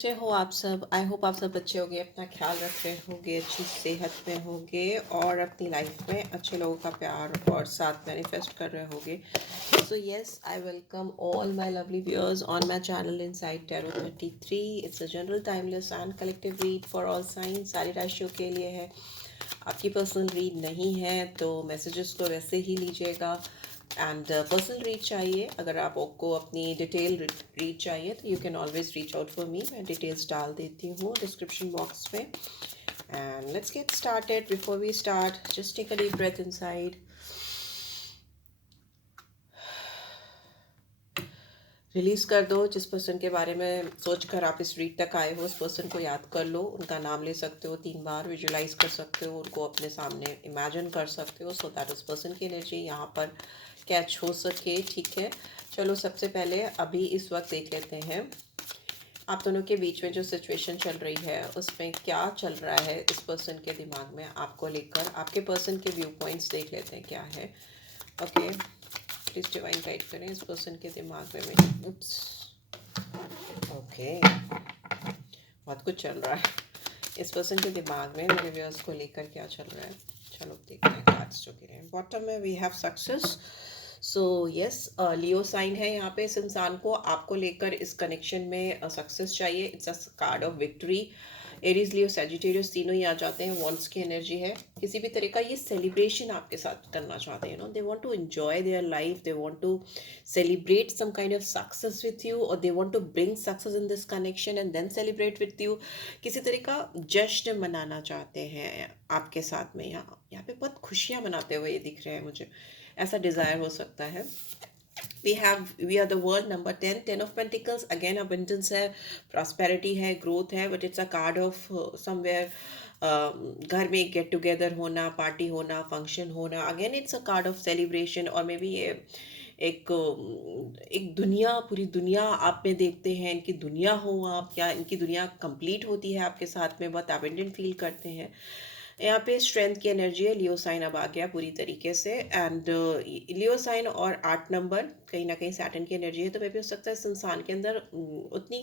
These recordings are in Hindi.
अच्छे हो आप सब। आई होप आप सब अच्छे होंगे, अपना ख्याल रख रहे होंगे, अच्छी सेहत में होंगे और अपनी लाइफ में अच्छे लोगों का प्यार और साथ मैनिफेस्ट कर रहे होंगे। So yes, I welcome all my lovely viewers on my channel inside tarot 33। It's a general timeless and collective read for all science. सारी राशियों के लिए है। आपकी पर्सनल रीड नहीं है तो मैसेजेस को वैसे ही लीजिएगा। एंड पर्सनल रीड चाहिए, अगर आपको अपनी डिटेल रीड चाहिए तो you can always reach out for me. मैं डिटेल्स डाल देती हूँ डिस्क्रिप्शन बॉक्स में। And let's get started. Before we start, just take a deep breath inside. Release कर दो। जिस पर्सन के बारे में सोचकर आप इस रीड तक आए हो, उस पर्सन को याद कर लो। उनका नाम ले सकते हो, 3 बार विजुलाइज कर सकते हो, उनको अपने सामने इमेजिन कर सकते हो, सो दैट उस पर्सन की एनर्जी यहाँ पर कैच हो सके। ठीक है, चलो सबसे पहले अभी इस वक्त देख लेते हैं आप दोनों के बीच में जो सिचुएशन चल रही है उसमें क्या चल रहा है इस पर्सन के दिमाग में आपको लेकर। आपके पर्सन के व्यू पॉइंट्स देख लेते हैं क्या है। ओके, प्लीज डिवाइन गाइड करें इस पर्सन के दिमाग में। उप्स, ओके, बहुत कुछ चल रहा है इस पर्सन के दिमाग में। मेरे व्यूअर्स को लेकर क्या चल रहा है, चलो देखते हैं। कार्ड्स जो गिरे हैं बॉटम में, we have success. So yes, Leo sign है यहाँ पे। इस इंसान को आपको लेकर इस कनेक्शन में सक्सेस चाहिए। It's a card of victory. Aries, Leo, Sagittarius तीनों ही आ जाते हैं। वॉन्ट्स की एनर्जी है। किसी भी तरह का ये सेलिब्रेशन आपके साथ करना चाहते हैं। No, they want to enjoy their life, they want to celebrate some kind of success with you, or they want to bring success in this connection and then celebrate with you. किसी तरह का जश्न मनाना चाहते हैं आपके साथ में। यहाँ पे बहुत खुशियाँ मनाते हुए ये दिख रहे हैं मुझे, ऐसा डिज़ायर हो सकता है। we are the world number 10, 10 of pentacles, again abundance है, prosperity है, growth है, but it's a card of somewhere घर में गेट टुगेदर होना, पार्टी होना, फंक्शन होना। Again it's a card of celebration. और मे बी ये एक दुनिया, पूरी दुनिया आप में देखते हैं, इनकी दुनिया हो आप, या इनकी दुनिया कंप्लीट होती है आपके साथ में, बहुत एबंडेंट फील करते हैं। यहाँ पे स्ट्रेंथ की एनर्जी है। लियो साइन अब आ गया पूरी तरीके से। एंड लियो साइन और 8 नंबर कहीं ना कहीं सैटर्न की एनर्जी है। तो मे भी हो सकता है इस इंसान के अंदर उतनी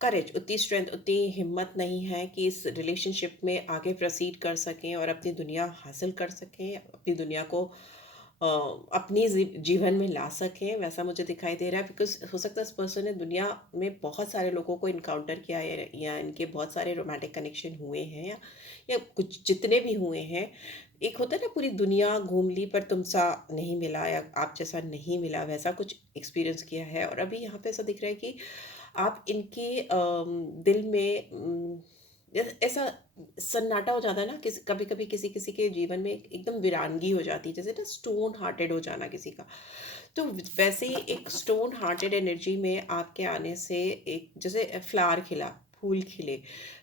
करेज, उतनी स्ट्रेंथ, उतनी हिम्मत नहीं है कि इस रिलेशनशिप में आगे प्रोसीड कर सकें और अपनी दुनिया हासिल कर सकें, अपनी दुनिया को अपनी जीवन में ला सकें, वैसा मुझे दिखाई दे रहा है। बिकॉज हो सकता है इस पर्सन ने दुनिया में बहुत सारे लोगों को इनकाउंटर किया है, या इनके बहुत सारे रोमांटिक कनेक्शन हुए हैं, या कुछ जितने भी हुए हैं। एक होता है ना, पूरी दुनिया घूम ली पर तुम सा नहीं मिला, या आप जैसा नहीं मिला, वैसा कुछ एक्सपीरियंस किया है। और अभी यहाँ पे ऐसा दिख रहा है कि आप इनके दिल में ऐसा सन्नाटा हो जाता है ना, किसी कभी कभी किसी किसी के जीवन में एकदम वीरानगी हो जाती है, जैसे ना स्टोन हार्टेड हो जाना किसी का। तो वैसे ही एक स्टोन हार्टेड एनर्जी में आपके आने से एक जैसे फ्लावर खिला, फूल खिले,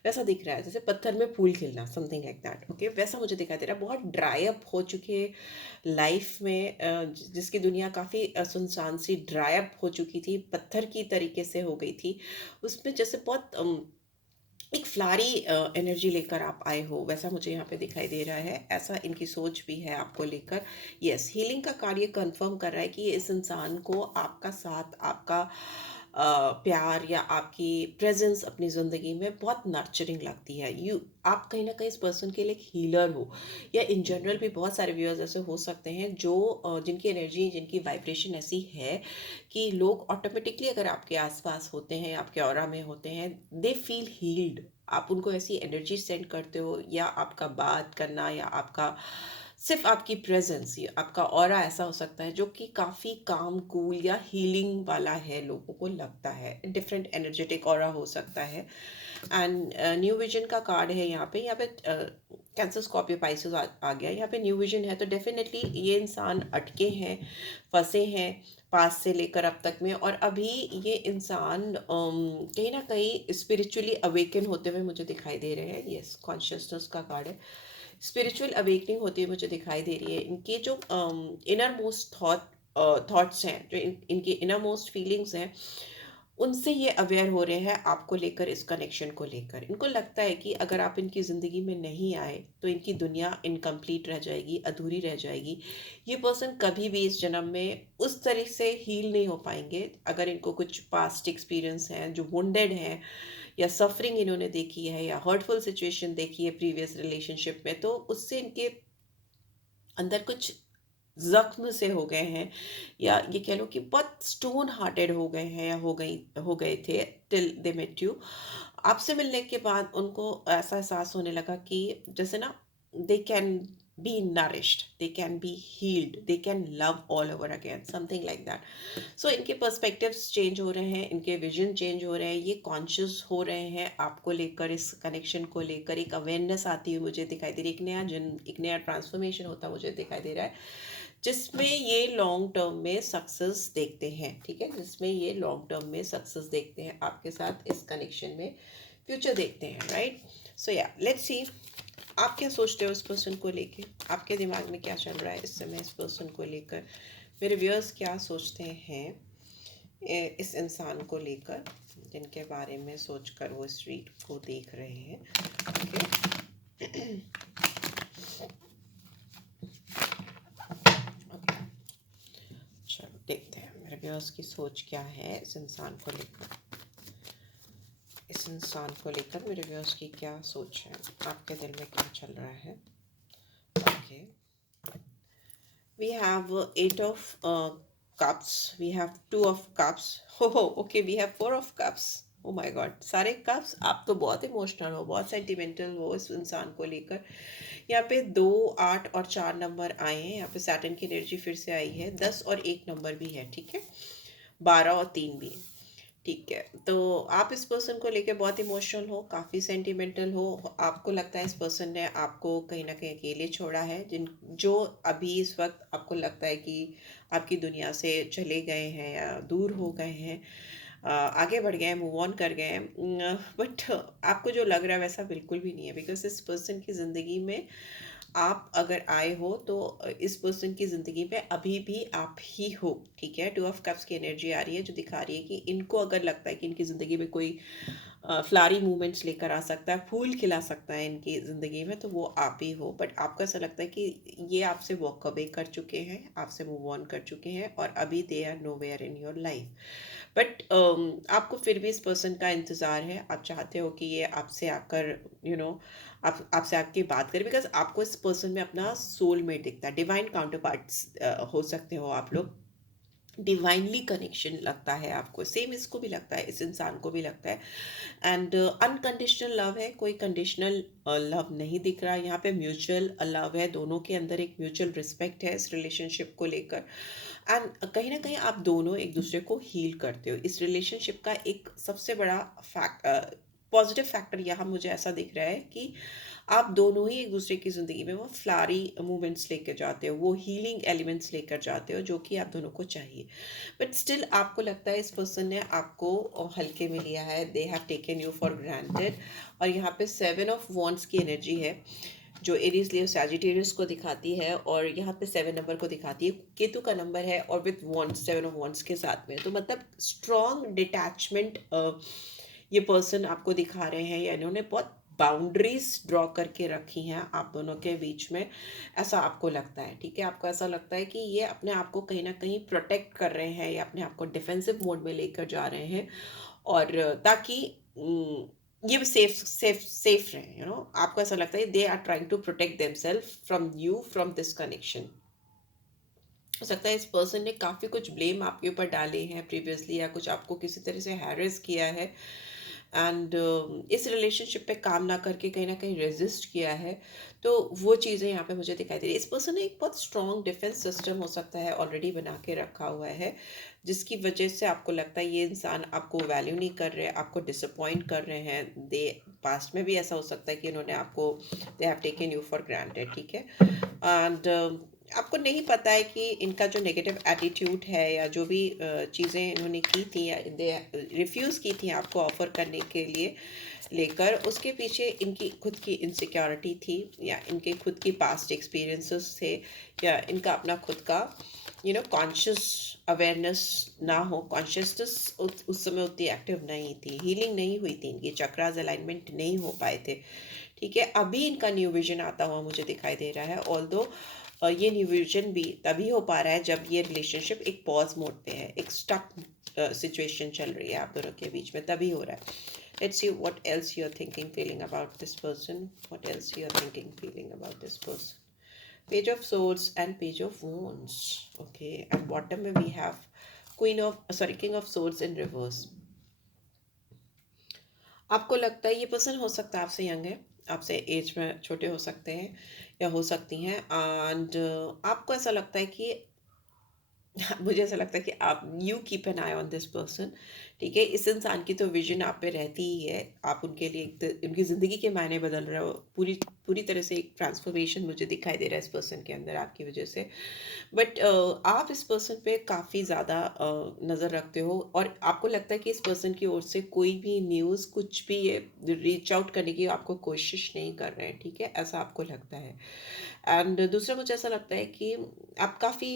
वैसा दिख रहा है, जैसे पत्थर में फूल खिलना, समथिंग लाइक दैट। ओके, वैसा मुझे दिखाई दे रहा है। बहुत ड्राई अप हो चुके लाइफ में, जिसकी दुनिया काफ़ी सुनसान सी ड्राई अप हो चुकी थी, पत्थर की तरीके से हो गई थी, उसमें जैसे बहुत एक फ्लारी एनर्जी लेकर आप आए हो, वैसा मुझे यहाँ पे दिखाई दे रहा है। ऐसा इनकी सोच भी है आपको लेकर। यस, हीलिंग का कार्य कंफर्म कर रहा है कि इस इंसान को आपका साथ, आपका प्यार या आपकी प्रेजेंस अपनी ज़िंदगी में बहुत नर्चरिंग लगती है। आप कहीं ना कहीं इस पर्सन के लिए एक हीलर हो, या इन जनरल भी बहुत सारे व्यूअर्स ऐसे हो सकते हैं जो जिनकी एनर्जी, जिनकी वाइब्रेशन ऐसी है कि लोग ऑटोमेटिकली अगर आपके आसपास होते हैं, आपके ऑरा में होते हैं, दे फील हील्ड। आप उनको ऐसी एनर्जी सेंड करते हो, या आपका बात करना, या आपका सिर्फ आपकी प्रेजेंस, या आपका ऑरा ऐसा हो सकता है जो कि काफ़ी काम, कूल या हीलिंग वाला है, लोगों को लगता है। डिफरेंट एनर्जेटिक ऑरा हो सकता है। एंड न्यू विजन का कार्ड है यहाँ पे कैंसर, स्कॉर्पियो, पाइसेस आ गया। यहाँ पे न्यू विजन है, तो डेफिनेटली ये इंसान अटके हैं, फंसे हैं पास से लेकर अब तक में। और अभी ये इंसान कहीं ना कहीं स्पिरिचुअली अवेकन होते हुए मुझे दिखाई दे रहे हैं। यस, कॉन्शियसनेस का कार्ड है। स्पिरिचुअल अवेकनिंग होती हुई मुझे दिखाई दे रही है। इनके जो इनर मोस्ट थॉट्स हैं, जो इनकी इनर मोस्ट फीलिंग्स हैं, उनसे ये अवेयर हो रहे हैं आपको लेकर, इस कनेक्शन को लेकर। इनको लगता है कि अगर आप इनकी ज़िंदगी में नहीं आए तो इनकी दुनिया इनकम्प्लीट रह जाएगी, अधूरी रह जाएगी। ये पर्सन कभी भी इस जन्म में उस तरह से हील नहीं हो पाएंगे। अगर इनको कुछ पास्ट एक्सपीरियंस हैं जो वुंडेड हैं, या सफरिंग इन्होंने देखी है, या हर्टफुल सिचुएशन देखी है प्रीवियस रिलेशनशिप में, तो उससे इनके अंदर कुछ ज़ख्म से हो गए हैं, या ये कह लो कि बहुत स्टोन हार्टेड हो गए हैं, या हो गए थे टिल दे मेट यू। आपसे मिलने के बाद उनको ऐसा एहसास होने लगा कि जैसे ना, they can be nourished, they can be healed, they can love all over again, something like that. So इनके पर्सपेक्टिव्स चेंज हो रहे हैं, इनके विजन चेंज हो रहे हैं, ये कॉन्शियस हो रहे हैं आपको लेकर, इस कनेक्शन को लेकर एक अवेयरनेस आती हुई मुझे दिखाई दे रही है, एक नया ट्रांसफॉर्मेशन होता मुझे दिखाई दे रहा है, जिसमें ये लॉन्ग टर्म में सक्सेस देखते हैं। ठीक है, जिसमें ये लॉन्ग टर्म में सक्सेस देखते हैं आपके साथ, इस कनेक्शन में फ्यूचर देखते हैं, राइट। सो या लेट्स सी, आप क्या सोचते हो इस पर्सन को लेके, आपके दिमाग में क्या चल रहा है इस समय इस पर्सन को लेकर, मेरे व्यूअर्स क्या सोचते हैं इस इंसान को लेकर, जिनके बारे में सोचकर वो इस रीड को देख रहे हैं। ओके चलो देखते हैं मेरे व्यूअर्स की सोच क्या है इस इंसान को लेकर। इस इंसान को लेकर मेरे व्यूअर्स की क्या सोच है, आपके दिल में क्या चल रहा है। Okay, we have 8 of cups, we have 2 of cups, oh okay, we have 4 of cups। Oh my God, सारे कप्स। आप तो बहुत इमोशनल हो, बहुत सेंटिमेंटल हो इस इंसान को लेकर। यहाँ पे 2, 8 और 4 नंबर आए हैं। यहाँ पे सैटर्न की एनर्जी फिर से आई है। 10 और 1 नंबर भी है, ठीक है। 12 और 3 भी है, ठीक है। तो आप इस पर्सन को लेके बहुत इमोशनल हो, काफ़ी सेंटिमेंटल हो। आपको लगता है इस पर्सन ने आपको कहीं ना कहीं अकेले छोड़ा है, जो अभी इस वक्त आपको लगता है कि आपकी दुनिया से चले गए हैं या दूर हो गए हैं, आगे बढ़ गए हैं, मूव ऑन कर गए हैं। बट आपको जो लग रहा है वैसा बिल्कुल भी नहीं है, बिकॉज इस पर्सन की ज़िंदगी में आप अगर आए हो तो इस पर्सन की ज़िंदगी में अभी भी आप ही हो, ठीक है। 2 of cups की एनर्जी आ रही है जो दिखा रही है कि इनको अगर लगता है कि इनकी ज़िंदगी में कोई फ्लारी मूवमेंट्स लेकर आ सकता है, फूल खिला सकता है इनकी ज़िंदगी में, तो वो आप ही हो। बट आपको ऐसा लगता है कि ये आपसे वॉक अवे कर चुके हैं, आपसे मूव ऑन कर चुके हैं, और अभी they are nowhere in your life. But आपको फिर भी इस पर्सन का इंतज़ार है। आप चाहते हो कि ये आपसे आकर आपसे आके बात करें, बिकॉज आपको इस पर्सन में अपना सोलमेट दिखता है। डिवाइन काउंटर पार्ट्स हो सकते हो आप लोग, डिवाइनली कनेक्शन लगता है आपको, सेम इसको भी लगता है, इस इंसान को भी लगता है। एंड अनकंडीशनल लव है, कोई कंडीशनल लव नहीं दिख रहा यहाँ पे। म्यूचुअल लव है, दोनों के अंदर एक म्यूचुअल रिस्पेक्ट है इस रिलेशनशिप को लेकर। एंड कहीं ना कहीं आप दोनों एक दूसरे को हील करते हो। इस रिलेशनशिप का एक सबसे बड़ा पॉजिटिव फैक्टर यहाँ मुझे ऐसा दिख रहा है कि आप दोनों ही एक दूसरे की ज़िंदगी में वो फ्लारी मूवमेंट्स लेकर जाते हो, वो हीलिंग एलिमेंट्स लेकर जाते हो, जो कि आप दोनों को चाहिए। बट स्टिल आपको लगता है इस पर्सन ने आपको हल्के में लिया है, they have taken you for granted. और यहाँ पे 7 of Wands की एनर्जी है जो एरीज लियो सैजिटेरियस को दिखाती है, और यहाँ पे 7 नंबर को दिखाती है, केतु का नंबर है, और विथ वॉन्ड्स 7 of Wands के साथ में। तो मतलब स्ट्रॉन्ग डिटैचमेंट ये पर्सन आपको दिखा रहे हैं, या इन्होंने बहुत बाउंड्रीज ड्रॉ करके रखी हैं आप दोनों के बीच में, ऐसा आपको लगता है, ठीक है। आपको ऐसा लगता है कि ये अपने आप को कहीं ना कहीं प्रोटेक्ट कर रहे हैं, या अपने आप को डिफेंसिव मोड में लेकर जा रहे हैं, और ताकि ये सेफ सेफ सेफ रहे, आपको ऐसा लगता है they are trying to protect themselves from you, from this connection. हो सकता है इस पर्सन ने काफ़ी कुछ ब्लेम आपके ऊपर डाले हैं प्रीवियसली, या कुछ आपको किसी तरह से हैरेस किया है, एंड इस रिलेशनशिप पे काम ना करके कहीं ना कहीं रेजिस्ट किया है। तो वो चीज़ें यहाँ पे मुझे दिखाई दे रही है। इस पर्सन ने एक बहुत स्ट्रॉन्ग डिफेंस सिस्टम हो सकता है ऑलरेडी बना के रखा हुआ है, जिसकी वजह से आपको लगता है ये इंसान आपको वैल्यू नहीं कर रहे, आपको डिसअपॉइंट कर रहे हैं। दे पास्ट में भी ऐसा हो सकता है कि इन्होंने आपको, they have taken you for granted, ठीक है। एंड आपको नहीं पता है कि इनका जो नेगेटिव एटीट्यूड है, या जो भी चीज़ें इन्होंने की थी, या रिफ्यूज़ की थी आपको ऑफ़र करने के लिए लेकर, उसके पीछे इनकी खुद की इनसिक्योरिटी थी, या इनके खुद की पास्ट एक्सपीरियंसेस थे, या इनका अपना खुद का कॉन्शियस अवेयरनेस ना हो, कॉन्शियसनेस उस समय उतनी एक्टिव नहीं थी, हीलिंग नहीं हुई थी, इनकी चक्रास अलाइनमेंट नहीं हो पाए थे। ठीक है, अभी इनका न्यू विजन आता हुआ मुझे दिखाई दे रहा है, ऑल्दो ये न्यू विजन भी तभी हो पा रहा है जब ये रिलेशनशिप एक पॉज मोड पे है, एक स्टक सिचुएशन चल रही है आप दोनों के बीच में, तभी हो रहा है। Let's see what else you are thinking feeling about this person, what else you are thinking feeling about this person. Page of Swords and Page of Wands. Okay, and bottom में we have King of Swords in reverse. आपको लगता है ये पर्सन हो सकता है आपसे यंग है, आपसे एज में छोटे हो सकते हैं या हो सकती हैं, एंड आपको ऐसा लगता है कि मुझे ऐसा लगता है कि आप you keep an I on this person. ठीक है, इस इंसान की तो विजन आप पे रहती ही है, आप उनके लिए उनकी ज़िंदगी के मायने बदल रहे हो, पूरी पूरी तरह से एक ट्रांसफॉर्मेशन मुझे दिखाई दे रहा है इस पर्सन के अंदर आपकी वजह से। बट आप इस पर्सन पे काफ़ी ज़्यादा नज़र रखते हो, और आपको लगता है कि इस पर्सन की ओर से कोई भी न्यूज़, कुछ भी ये रीच आउट करने की आपको कोशिश नहीं कर रहे हैं। ठीक है, ऐसा आपको लगता है। एंड दूसरा मुझे ऐसा लगता है कि आप काफ़ी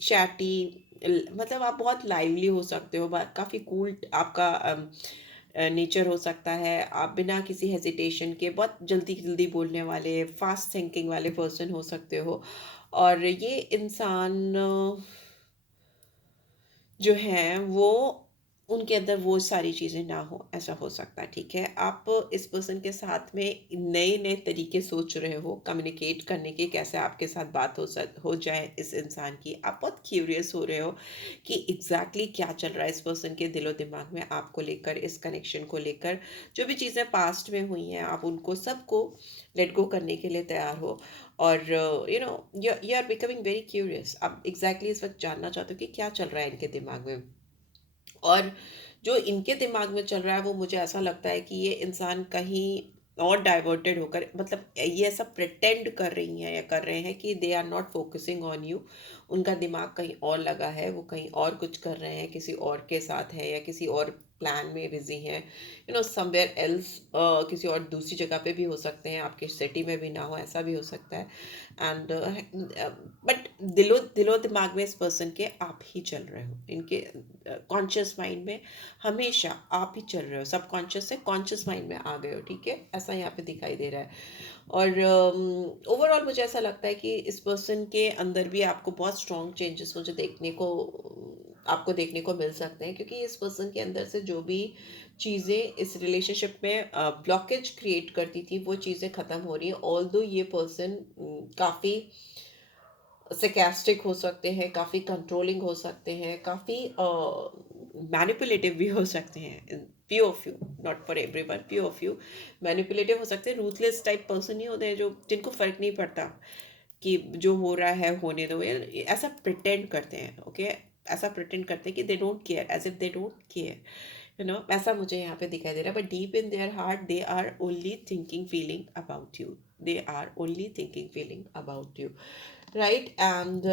चैटी, मतलब आप बहुत लाइवली हो सकते हो, काफ़ी कूल आपका नेचर हो सकता है, आप बिना किसी हेजिटेशन के बहुत जल्दी जल्दी बोलने वाले, फास्ट थिंकिंग वाले पर्सन हो सकते हो। और ये इंसान जो हैं वो, उनके अंदर वो सारी चीज़ें ना हो, ऐसा हो सकता है। ठीक है, आप इस पर्सन के साथ में नए नए तरीके सोच रहे हो कम्युनिकेट करने के, कैसे आपके साथ बात हो जाए इस इंसान की। आप बहुत क्यूरियस हो रहे हो कि एग्जैक्टली क्या चल रहा है इस पर्सन के दिलो दिमाग में आपको लेकर, इस कनेक्शन को लेकर। जो भी चीज़ें पास्ट में हुई हैं आप उनको सबको लेट गो करने के लिए तैयार हो, और you are becoming very curious. आप एग्जैक्टली इस वक्त जानना चाहते हो कि क्या चल रहा है इनके दिमाग में। और जो इनके दिमाग में चल रहा है वो मुझे ऐसा लगता है कि ये इंसान कहीं और डाइवर्टेड होकर, मतलब ये ऐसा प्रिटेंड कर रही हैं या कर रहे हैं कि they are not focusing on you. उनका दिमाग कहीं और लगा है, वो कहीं और कुछ कर रहे हैं, किसी और के साथ है या किसी और प्लान में बिजी हैं, समवेयर एल्स, किसी और दूसरी जगह पे भी हो सकते हैं, आपके सिटी में भी ना हो, ऐसा भी हो सकता है। एंड बट दिलो दिमाग में इस पर्सन के आप ही चल रहे हो, इनके कॉन्शियस माइंड में हमेशा आप ही चल रहे हो, सब कॉन्शियस से कॉन्शियस माइंड में आ गए हो। ठीक है, ऐसा यहाँ पे दिखाई दे रहा है। और ओवरऑल मुझे ऐसा लगता है कि इस पर्सन के अंदर भी आपको बहुत स्ट्रॉन्ग चेंजेस मुझे देखने को मिल सकते हैं, क्योंकि इस पर्सन के अंदर से जो भी चीज़ें इस रिलेशनशिप में ब्लॉकेज क्रिएट करती थी वो चीज़ें ख़त्म हो रही हैं। ऑल्दो ये पर्सन काफ़ी sarcastic हो सकते हैं, काफ़ी कंट्रोलिंग हो सकते हैं, काफ़ी मैनिपुलेटिव भी हो सकते हैं। few of you, not for everyone, few of you manipulative हो सकते हैं, रूथलेस टाइप पर्सन ही होते हैं जो जिनको फ़र्क नहीं पड़ता कि जो हो रहा है होने दो, ये ऐसा प्रिटेंड करते हैं। ओके, ऐसा प्रिटेंड करते हैं कि they don't care, as if they don't care, ऐसा मुझे यहाँ पे दिखाई दे रहा है। But deep in their heart they are only thinking feeling about you, they are only thinking feeling about you, right. And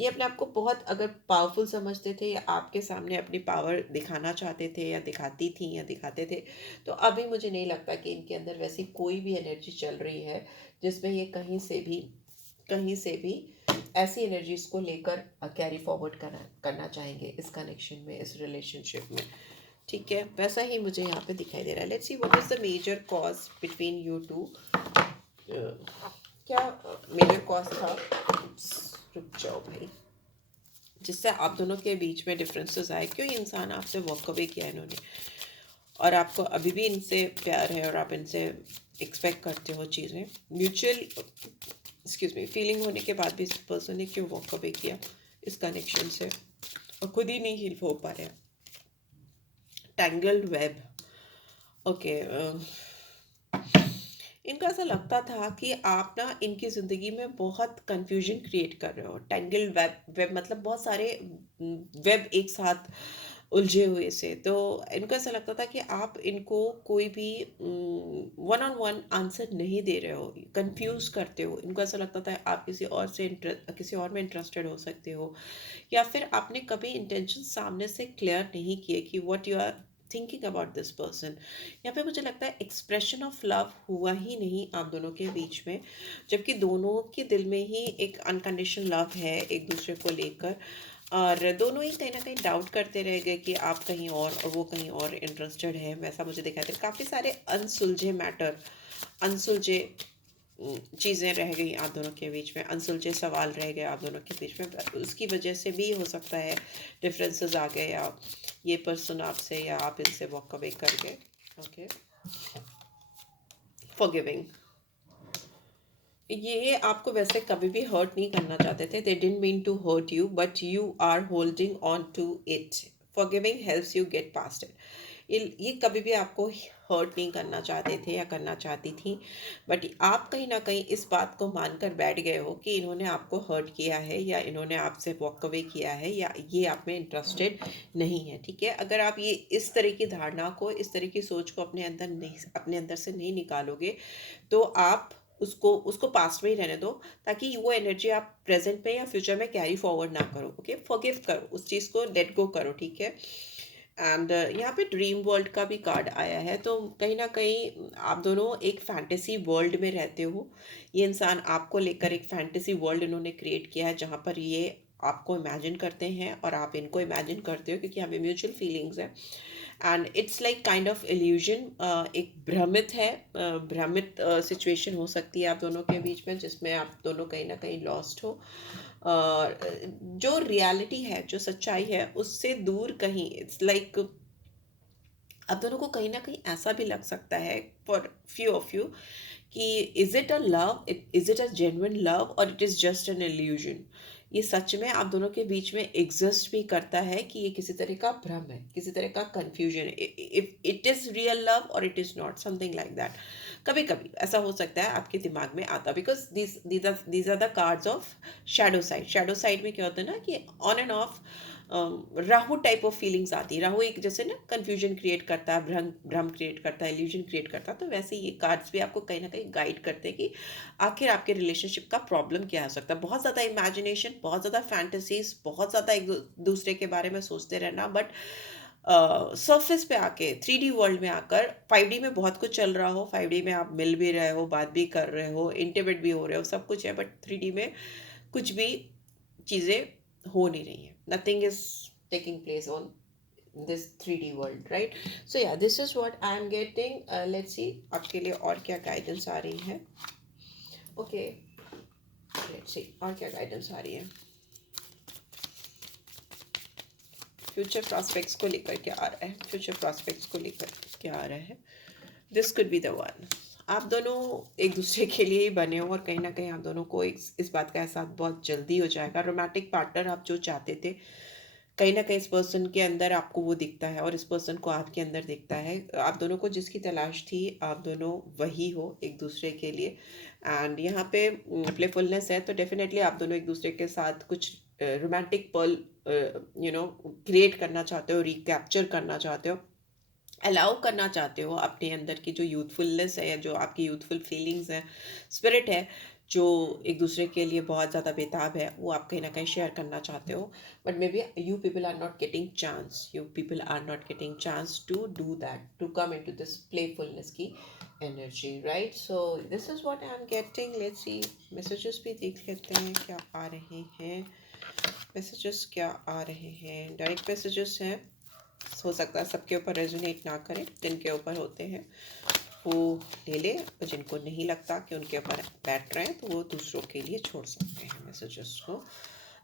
ये अपने आप को बहुत अगर पावरफुल समझते थे, या आपके सामने अपनी पावर दिखाना चाहते थे, या दिखाती थी या दिखाते थे, तो अभी मुझे नहीं लगता कि इनके अंदर वैसी कोई भी एनर्जी चल रही है जिसमें ये कहीं से भी ऐसी एनर्जीज को लेकर कैरी फॉरवर्ड करना चाहेंगे इस कनेक्शन में, इस रिलेशनशिप में। ठीक है, वैसा ही मुझे यहाँ पे दिखाई दे रहा है। Let's see what is the major cause between you two. क्या मेजर कॉज था, रुक जाओ भाई, जिससे आप दोनों के बीच में डिफरेंसेस आए? क्यों ये इंसान आपसे वॉक अवे किया इन्होंने, और आपको अभी भी इनसे प्यार है और आप इनसे एक्सपेक्ट करते हो चीज़ें, म्यूचुअल एक्सक्यूज मी फीलिंग होने के बाद भी इस पर्सन ने क्यों वॉक अवे किया इस कनेक्शन से, और खुद ही नहीं हील हो पा रहे? Tangled web. ओके, इनको ऐसा लगता था कि आप ना इनकी ज़िंदगी में बहुत कंफ्यूजन क्रिएट कर रहे हो। टेंगल्ड वेब, वेब मतलब बहुत सारे वेब एक साथ उलझे हुए से। तो इनको ऐसा लगता था कि आप इनको कोई भी वन ऑन वन आंसर नहीं दे रहे हो, कंफ्यूज करते हो। इनको ऐसा लगता था आप किसी और में इंटरेस्टेड हो सकते हो, या फिर आपने कभी इंटेंशन सामने से क्लियर नहीं किए कि what you are thinking about this person. यहाँ पे मुझे लगता है एक्सप्रेशन ऑफ लव हुआ ही नहीं आप दोनों के बीच में, जबकि दोनों के दिल में ही एक अनकंडीशनल लव है एक दूसरे को लेकर, और दोनों ही कहीं ना कहीं डाउट करते रह गए कि आप कहीं और वो कहीं और इंटरेस्टेड है। वैसा मुझे दिखाई दे, काफ़ी सारे अनसुलझे मैटर, अनसुलझे चीज़ें रह गई आप दोनों के बीच में, अनसुलझे सवाल रह गए आप दोनों के बीच में। उसकी वजह से भी हो सकता है डिफरेंसेस आ गए, या ये पर्सन आपसे या आप इनसे वॉक अवे कर गए। ओके, फॉरगिविंग, ये आपको वैसे कभी भी हर्ट नहीं करना चाहते थे। They didn't mean to hurt you, but you are holding on to it. Forgiving helps you get past it. ये कभी भी आपको हर्ट नहीं करना चाहते थे या करना चाहती थी, बट आप कहीं ना कहीं इस बात को मानकर बैठ गए हो कि इन्होंने आपको हर्ट किया है, या इन्होंने आपसे वॉक अवे किया है, या ये आप में इंटरेस्टेड नहीं है। ठीक है, अगर आप ये इस तरह की धारणा को, इस तरह की सोच को अपने अंदर से नहीं निकालोगे, तो आप उसको उसको पास्ट में ही रहने दो, ताकि वो एनर्जी आप प्रेजेंट में या फ्यूचर में कैरी फॉरवर्ड ना करो। ओके, फॉरगिव करो, उस चीज़ को लेट गो करो। ठीक है, एंड यहाँ पे ड्रीम वर्ल्ड का भी कार्ड आया है, तो कहीं ना कहीं आप दोनों एक फैंटेसी वर्ल्ड में रहते हो। ये इंसान आपको लेकर एक फैंटेसी वर्ल्ड इन्होंने क्रिएट किया है, जहाँ पर ये आपको इमेजिन करते हैं और आप इनको इमेजिन करते हो, क्योंकि यहाँ पे म्यूचुअल फीलिंग्स है। And it's like kind of illusion, एक भ्रमित है, भ्रमित सिचुएशन हो सकती है आप दोनों के बीच में, जिसमें आप दोनों कहीं ना कहीं लॉस्ट हो। और जो रियलिटी है, जो सच्चाई है, उससे दूर कहीं इट्स लाइक आप दोनों को कहीं ना कहीं ऐसा भी लग सकता है फॉर फ्यू ऑफ यू कि is it a love, is it a genuine love, और it is just an illusion. ये सच में आप दोनों के बीच में एग्जिस्ट भी करता है कि ये किसी तरह का भ्रम है, किसी तरह का कंफ्यूजन है, if it is real love और it is not, something like that. कभी कभी ऐसा हो सकता है आपके दिमाग में आता, because these are the cards of shadow side. Shadow side में क्या होता है ना कि on and off Rahu type of feelings आती है। राहु एक जैसे ना कंफ्यूजन क्रिएट करता है, भ्रम भ्रम क्रिएट करता है, इल्यूजन क्रिएट करता है, तो वैसे ये कार्ड्स भी आपको कहीं ना कहीं गाइड करते हैं कि आखिर आपके रिलेशनशिप का प्रॉब्लम क्या हो सकता है। बहुत ज़्यादा इमेजिनेशन, बहुत ज़्यादा फैंटेसीज, बहुत ज़्यादा एक दूसरे के बारे में सोचते रहना, बट सरफेस पे आके 3D वर्ल्ड में आकर 5D में बहुत कुछ चल रहा हो, 5D में आप मिल भी रहे हो, बात भी कर रहे हो, इंटीमेट भी हो रहे हो, सब कुछ है, बट 3D में कुछ भी चीज़ें हो नहीं रही हैं, nothing is taking place on this 3D world, right? So yeah, this is what I am getting. Let's see आपके लिए और क्या गाइडेंस आ रही है। Okay, let's see और क्या गाइडेंस आ रही है। फ्यूचर प्रॉस्पेक्ट्स को लेकर क्या आ रहा है, फ्यूचर प्रॉस्पेक्ट्स को लेकर क्या आ रहा है। This could be the one. आप दोनों एक दूसरे के लिए ही बने हो, और कहीं ना कहीं आप दोनों को इस बात का एहसास बहुत जल्दी हो जाएगा। रोमांटिक पार्टनर आप जो चाहते थे, कहीं ना कहीं इस पर्सन के अंदर आपको वो दिखता है, और इस पर्सन को आपके अंदर दिखता है। आप दोनों को जिसकी तलाश थी, आप दोनों वही हो एक दूसरे के लिए। एंड यहाँ पे प्लेफुलनेस है, तो डेफिनेटली आप दोनों एक दूसरे के साथ कुछ रोमांटिक पल क्रिएट करना चाहते हो, रिकैप्चर करना चाहते हो, अलाउ करना चाहते हो अपने अंदर की जो यूथफुलनेस है, या जो आपकी यूथफुल फीलिंग्स है, स्पिरिट है, जो एक दूसरे के लिए बहुत ज़्यादा बेताब है, वो आप कहीं ना कहीं शेयर करना चाहते हो। But maybe you people are not getting chance, you people are not getting chance to do that, to come into this playfulness की energy, right? So this is what I am getting. Let's see messages भी देख लेते हैं क्या आ रहे हैं। मैसेजेस क्या आ रहे हैं, डायरेक्ट मैसेजेस हैं, हो सकता है सबके ऊपर रेजोनेट ना करें, जिनके ऊपर होते हैं वो ले ले, और जिनको नहीं लगता कि उनके ऊपर बैठ रहे हैं, तो वो दूसरों के लिए छोड़ सकते हैं मैसेजेस को।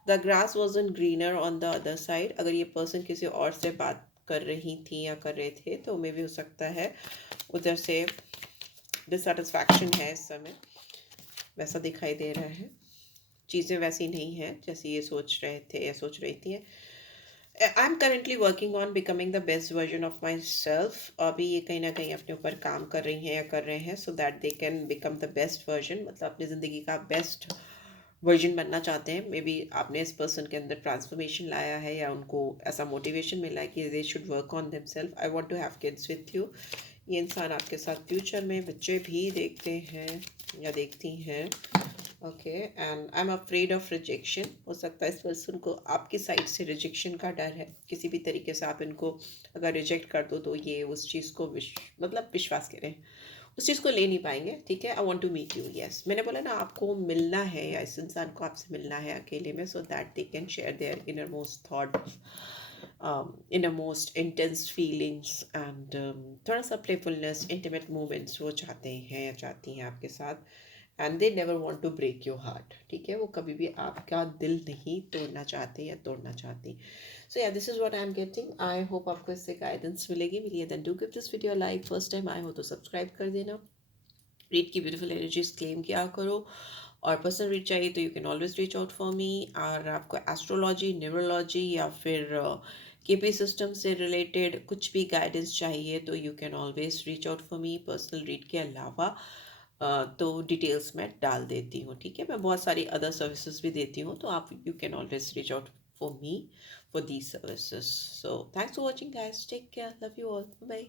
The grass वॉजन greener on the other side. अगर ये पर्सन किसी और से बात कर रही थी या कर रहे थे, तो मे भी हो सकता है उधर से डिससेटिस्फैक्शन है इस समय, वैसा दिखाई दे रहा है। चीज़ें वैसी नहीं हैं जैसी ये सोच रहे थे या सोच रही थी। I am currently working on becoming the best version of my self. अभी ये कहीं ना कहीं अपने ऊपर काम कर रही हैं या कर रहे हैं, so that they can become the best version, मतलब अपनी ज़िंदगी का बेस्ट वर्जन बनना चाहते हैं। मे बी आपने इस पर्सन के अंदर ट्रांसफॉर्मेशन लाया है, या उनको ऐसा मोटिवेशन मिला है कि they should work on them self. I want to have kids with you. ये इंसान आपके साथ फ्यूचर में बच्चे भी देखते हैं या देखती हैं। Okay, and I am afraid of rejection. हो सकता है इस पर्सन को आपकी साइड से रिजेक्शन का डर है, किसी भी तरीके से आप इनको अगर रिजेक्ट कर दो तो ये उस चीज़ को मतलब विश्वास करें, उस चीज़ को ले नहीं पाएंगे। ठीक है, I want to meet you, yes, मैंने बोला ना आपको मिलना है या इस इंसान को आपसे मिलना है अकेले में, so that they can share their inner most thoughts, inner most intense feelings and थोड़ा सा playfulness, intimate moments वो चाहते हैं या चाहती हैं आपके साथ, and they never want to break your heart. ठीक है, वो कभी भी आपका दिल नहीं तोड़ना चाहते या तोड़ना चाहती। So yeah this is what I am getting. I hope आपको इससे गाइडेंस मिलेगी। मिलिए then do give this video like, first time आए हो तो सब्सक्राइब कर देना, रीड की ब्यूटीफुल एनर्जीज क्लेम किया करो, और पर्सनल रीड चाहिए तो you can always reach out for मी। और आपको एस्ट्रोलॉजी, न्यूमरोलॉजी या फिर केपी सिस्टम से रिलेटेड कुछ भी गाइडेंस चाहिए तो you can always reach out for me. Personal read के अलावा तो डिटेल्स मैं डाल देती हूँ। ठीक है, मैं बहुत सारी अदर सर्विसेज भी देती हूँ, तो आप you can always reach out for me for these services. So thanks for watching guys, take care, love you all, bye.